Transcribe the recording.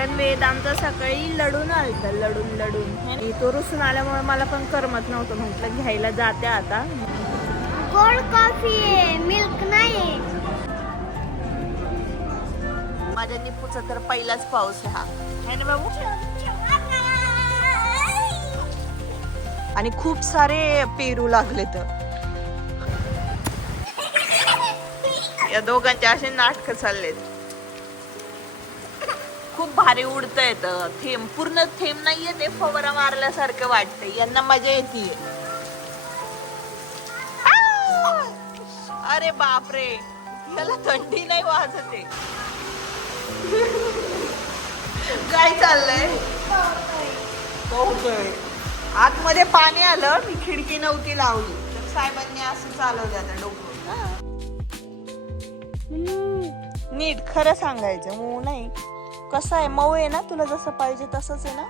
कारण वेदांत सकाळी लढून आलतं, लढून आणि तो रुसून आल्यामुळे मला पण करमत नव्हतं. म्हटलं घ्यायला जाते आता. गोल्ड कॉफी आहे, मिल्क नाही. माझ्या निपूचा तर पहिलाच पाऊस आहे हा, है ना बाबू? आणि खूप सारे पेरू लागले तर या दोघांचे असे नाटक चाललेत. खूप भारी उडत येत थेंब, पूर्ण थेंब नाहीये ते, फवारा मारल्यासारखं वाटतंय. यांना मजा येते. अरे बापरे, याला थंडी नाही वाजते. काय चाललंय? पोहतोय. आतमध्ये पाणी आलं, मी खिडकी नव्हती लावली तर साहेबांनी असं चालवलं आता डोकं. नीट खरं सांगायचं, मऊ नाही. कसं आहे, मऊ आहे ना, तुला जसं पाहिजे तसंच आहे ना.